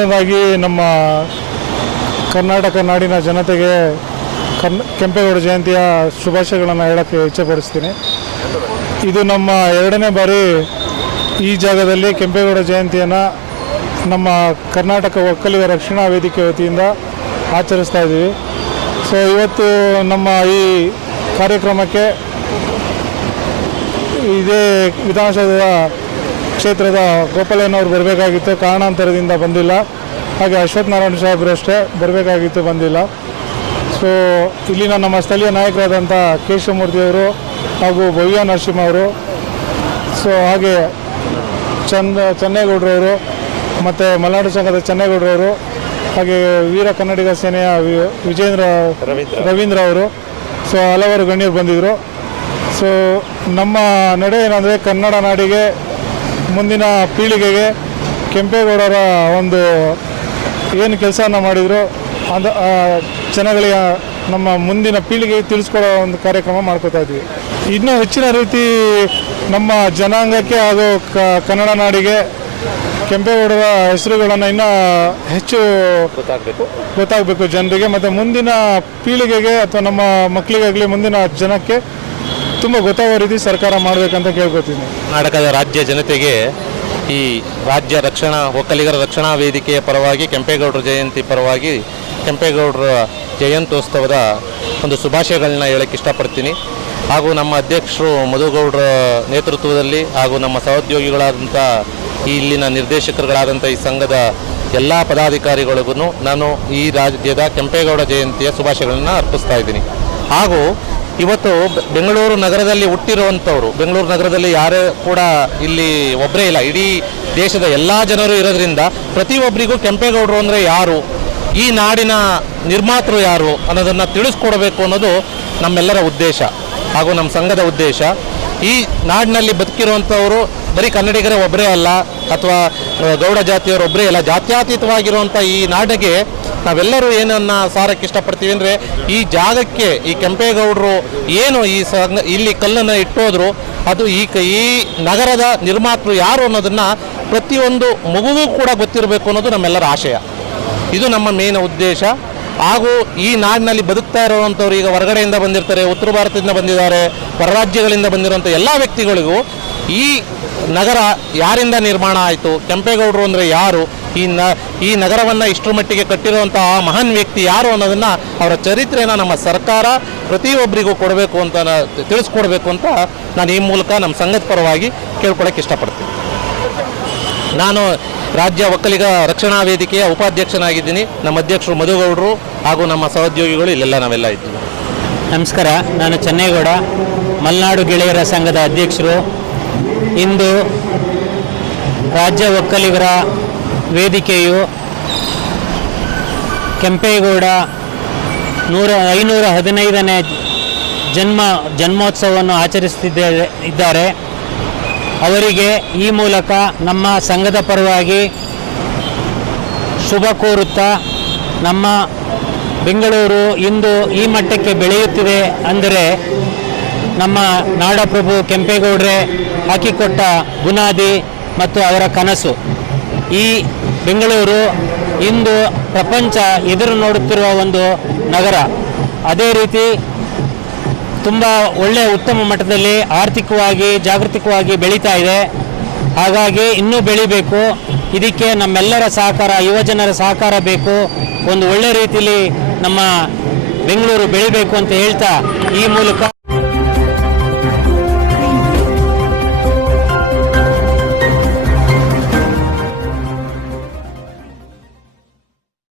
ಮೊದಲನೇದಾಗಿ ನಮ್ಮ ಕರ್ನಾಟಕ ನಾಡಿನ ಜನತೆಗೆ ಕೆಂಪೇಗೌಡ ಜಯಂತಿಯ ಶುಭಾಶಯಗಳನ್ನು ಹೇಳೋಕ್ಕೆ ಇಚ್ಛೆಪಡಿಸ್ತೀನಿ. ಇದು ನಮ್ಮ 2ನೇ ಬಾರಿ ಈ ಜಾಗದಲ್ಲಿ ಕೆಂಪೇಗೌಡ ಜಯಂತಿಯನ್ನು ನಮ್ಮ ಕರ್ನಾಟಕ ಒಕ್ಕಲಿಗ ರಕ್ಷಣಾ ವೇದಿಕೆ ವತಿಯಿಂದ ಆಚರಿಸ್ತಾ ಇದ್ದೀವಿ. ಸೊ ಇವತ್ತು ನಮ್ಮ ಈ ಕಾರ್ಯಕ್ರಮಕ್ಕೆ ಇದೇ ವಿಧಾನಸೌಧದ ಕ್ಷೇತ್ರದ ಗೋಪಾಲಯ್ಯನವರು ಬರಬೇಕಾಗಿತ್ತು, ಕಾರಣಾಂತರದಿಂದ ಬಂದಿಲ್ಲ. ಹಾಗೆ ಅಶ್ವಥ್ ನಾರಾಯಣ ಸಾಹೇಬರು ಅಷ್ಟೇ ಬರಬೇಕಾಗಿತ್ತು, ಬಂದಿಲ್ಲ. ಸೊ ಇಲ್ಲಿನ ನಮ್ಮ ಸ್ಥಳೀಯ ನಾಯಕರಾದಂಥ ಕೇಶವಮೂರ್ತಿಯವರು ಹಾಗೂ ಭವ್ಯ ನರಸಿಂಹ ಅವರು, ಸೊ ಹಾಗೆ ಚೆನ್ನೇಗೌಡರವರು ಮತ್ತು ಮಲೆನಾಡು ಸಂಘದ ಚೆನ್ನೇಗೌಡರವರು, ಹಾಗೆ ವೀರ ಕನ್ನಡಿಗ ಸೇನೆಯ ರವೀಂದ್ರ ಅವರು, ಸೊ ಹಲವಾರು ಗಣ್ಯರು ಬಂದಿದ್ದರು. ಸೊ ನಮ್ಮ ನಡೆ ಏನಂದರೆ ಕನ್ನಡ ನಾಡಿಗೆ ಮುಂದಿನ ಪೀಳಿಗೆಗೆ ಕೆಂಪೇಗೌಡರ ಒಂದು ಏನು ಕೆಲಸವನ್ನು ಮಾಡಿದರು ಅದು ಜನಗಳಿಗೆ ನಮ್ಮ ಮುಂದಿನ ಪೀಳಿಗೆಗೆ ತಿಳಿಸ್ಕೊಡೋ ಒಂದು ಕಾರ್ಯಕ್ರಮ ಮಾಡ್ಕೋತಾ ಇದ್ವಿ. ಇನ್ನೂ ಹೆಚ್ಚಿನ ರೀತಿ ನಮ್ಮ ಜನಾಂಗಕ್ಕೆ ಹಾಗೂ ಕನ್ನಡ ನಾಡಿಗೆ ಕೆಂಪೇಗೌಡರ ಹೆಸರುಗಳನ್ನು ಇನ್ನೂ ಹೆಚ್ಚು ಗೊತ್ತಾಗಬೇಕು ಜನರಿಗೆ, ಮತ್ತು ಮುಂದಿನ ಪೀಳಿಗೆಗೆ ಅಥವಾ ನಮ್ಮ ಮಕ್ಕಳಿಗಾಗಲಿ ಮುಂದಿನ ಜನಕ್ಕೆ ತುಂಬ ಗೊತ್ತಾಗೋ ರೀತಿ ಸರ್ಕಾರ ಮಾಡಬೇಕಂತ ಕೇಳ್ಕೊತೀನಿ. ಕರ್ನಾಟಕದ ರಾಜ್ಯ ಜನತೆಗೆ ಈ ರಾಜ್ಯ ಒಕ್ಕಲಿಗರ ರಕ್ಷಣಾ ವೇದಿಕೆಯ ಪರವಾಗಿ ಕೆಂಪೇಗೌಡರ ಜಯಂತಿ ಪರವಾಗಿ ಕೆಂಪೇಗೌಡರ ಜಯಂತ್ಯೋತ್ಸವದ ಒಂದು ಶುಭಾಶಯಗಳನ್ನ ಹೇಳಕ್ಕೆ ಇಷ್ಟಪಡ್ತೀನಿ. ಹಾಗೂ ನಮ್ಮ ಅಧ್ಯಕ್ಷರು ಮಧುಗೌಡರ ನೇತೃತ್ವದಲ್ಲಿ ಹಾಗೂ ನಮ್ಮ ಸಹೋದ್ಯೋಗಿಗಳಾದಂಥ ಇಲ್ಲಿನ ನಿರ್ದೇಶಕರುಗಳಾದಂಥ ಈ ಸಂಘದ ಎಲ್ಲ ಪದಾಧಿಕಾರಿಗಳಿಗೂ ನಾನು ಈ ರಾಜ್ಯದ ಕೆಂಪೇಗೌಡ ಜಯಂತಿಯ ಶುಭಾಶಯಗಳನ್ನು ಅರ್ಪಿಸ್ತಾ ಇದ್ದೀನಿ. ಹಾಗೂ ಇವತ್ತು ಬೆಂಗಳೂರು ನಗರದಲ್ಲಿ ಹುಟ್ಟಿರುವಂಥವ್ರು, ಬೆಂಗಳೂರು ನಗರದಲ್ಲಿ ಯಾರೇ ಕೂಡ ಇಲ್ಲಿ ಒಬ್ಬರೇ ಇಲ್ಲ, ಇಡೀ ದೇಶದ ಎಲ್ಲ ಜನರು ಇರೋದ್ರಿಂದ ಪ್ರತಿಯೊಬ್ಬರಿಗೂ ಕೆಂಪೇಗೌಡರು ಅಂದರೆ ಯಾರು, ಈ ನಾಡಿನ ನಿರ್ಮಾತೃ ಯಾರು ಅನ್ನೋದನ್ನು ತಿಳಿಸ್ಕೊಡ್ಬೇಕು ಅನ್ನೋದು ನಮ್ಮೆಲ್ಲರ ಉದ್ದೇಶ ಹಾಗೂ ನಮ್ಮ ಸಂಘದ ಉದ್ದೇಶ. ಈ ನಾಡಿನಲ್ಲಿ ಬದುಕಿರುವಂಥವರು ಬರೀ ಕನ್ನಡಿಗರೇ ಒಬ್ಬರೇ ಅಲ್ಲ, ಅಥವಾ ಗೌಡ ಜಾತಿಯವರು ಒಬ್ಬರೇ ಅಲ್ಲ, ಜಾತ್ಯತೀತವಾಗಿರುವಂಥ ಈ ನಾಡಿಗೆ ನಾವೆಲ್ಲರೂ ಏನನ್ನು ಸಾರಕ್ಕೆ ಇಷ್ಟಪಡ್ತೀವಿ ಅಂದರೆ, ಈ ಜಾಗಕ್ಕೆ ಈ ಕೆಂಪೇಗೌಡರು ಏನು ಇಲ್ಲಿ ಕಲ್ಲನ್ನು ಇಟ್ಟೋದ್ರು ಅದು ಈ ನಗರದ ನಿರ್ಮಾತೃ ಯಾರು ಅನ್ನೋದನ್ನು ಪ್ರತಿಯೊಂದು ಮಗುವೂ ಕೂಡ ಗೊತ್ತಿರಬೇಕು ಅನ್ನೋದು ನಮ್ಮೆಲ್ಲರ ಆಶಯ. ಇದು ನಮ್ಮ ಮೇನ್ ಉದ್ದೇಶ. ಹಾಗೂ ಈ ನಾಡಿನಲ್ಲಿ ಬದುಕ್ತಾ ಇರುವಂಥವ್ರು ಈಗ ಹೊರಗಡೆಯಿಂದ ಬಂದಿರ್ತಾರೆ, ಉತ್ತರ ಭಾರತದಿಂದ ಬಂದಿದ್ದಾರೆ, ಹೊರ ರಾಜ್ಯಗಳಿಂದ ಬಂದಿರುವಂಥ ಎಲ್ಲ ವ್ಯಕ್ತಿಗಳಿಗೂ ಈ ನಗರ ಯಾರಿಂದ ನಿರ್ಮಾಣ ಆಯಿತು, ಕೆಂಪೇಗೌಡರು ಅಂದರೆ ಯಾರು, ಈ ನಗರವನ್ನು ಇಷ್ಟರ ಮಟ್ಟಿಗೆ ಕಟ್ಟಿರುವಂತಹ ಮಹಾನ್ ವ್ಯಕ್ತಿ ಯಾರು ಅನ್ನೋದನ್ನು, ಅವರ ಚರಿತ್ರೆಯನ್ನು ನಮ್ಮ ಸರ್ಕಾರ ಪ್ರತಿಯೊಬ್ಬರಿಗೂ ಕೊಡಬೇಕು ಅಂತ ತಿಳಿಸ್ಕೊಡ್ಬೇಕು ಅಂತ ನಾನು ಈ ಮೂಲಕ ನಮ್ಮ ಸಂಘದ ಪರವಾಗಿ ಕೇಳ್ಕೊಳ್ಳೋಕ್ಕೆ ಇಷ್ಟಪಡ್ತೀನಿ. ನಾನು ರಾಜ್ಯ ಒಕ್ಕಲಿಗ ರಕ್ಷಣಾ ವೇದಿಕೆಯ ಉಪಾಧ್ಯಕ್ಷನಾಗಿದ್ದೀನಿ. ನಮ್ಮ ಅಧ್ಯಕ್ಷರು ಮಧುಗೌಡರು ಹಾಗೂ ನಮ್ಮ ಸಹೋದ್ಯೋಗಿಗಳು ಇಲ್ಲೆಲ್ಲ ನಾವೆಲ್ಲ ಇದ್ದೀವಿ. ನಮಸ್ಕಾರ, ನಾನು ಚೆನ್ನೇಗೌಡ, ಮಲೆನಾಡು ಗೆಳೆಯರ ಸಂಘದ ಅಧ್ಯಕ್ಷರು. ಇಂದು ರಾಜ್ಯ ಒಕ್ಕಲಿಗರ ವೇದಿಕೆಯು ಕೆಂಪೇಗೌಡ 515ನೇ ಜನ್ಮೋತ್ಸವವನ್ನು ಆಚರಿಸುತ್ತಿದ್ದಾರೆ. ಅವರಿಗೆ ಈ ಮೂಲಕ ನಮ್ಮ ಸಂಘದ ಪರವಾಗಿ ಶುಭ ಕೋರುತ್ತಾ, ನಮ್ಮ ಬೆಂಗಳೂರು ಇಂದು ಈ ಮಟ್ಟಕ್ಕೆ ಬೆಳೆಯುತ್ತಿದೆ ಅಂದರೆ ನಮ್ಮ ನಾಡಪ್ರಭು ಕೆಂಪೇಗೌಡರೇ ಹಾಕಿಕೊಟ್ಟ ಬುನಾದಿ ಮತ್ತು ಅವರ ಕನಸು. ಈ ಬೆಂಗಳೂರು ಇಂದು ಪ್ರಪಂಚ ಎದುರು ನೋಡುತ್ತಿರುವ ಒಂದು ನಗರ. ಅದೇ ರೀತಿ ತುಂಬ ಒಳ್ಳೆಯ ಉತ್ತಮ ಮಟ್ಟದಲ್ಲಿ ಆರ್ಥಿಕವಾಗಿ ಜಾಗೃತಿಕವಾಗಿ ಬೆಳೀತಾ ಇದೆ. ಹಾಗಾಗಿ ಇನ್ನೂ ಬೆಳಿಬೇಕು. ಇದಕ್ಕೆ ನಮ್ಮೆಲ್ಲರ ಸಹಕಾರ, ಯುವಜನರ ಸಹಕಾರ ಬೇಕು. ಒಂದು ಒಳ್ಳೆ ರೀತಿಯಲ್ಲಿ ನಮ್ಮ ಬೆಂಗಳೂರು ಬೆಳಿಬೇಕು ಅಂತ ಹೇಳ್ತಾ ಈ ಮೂಲಕ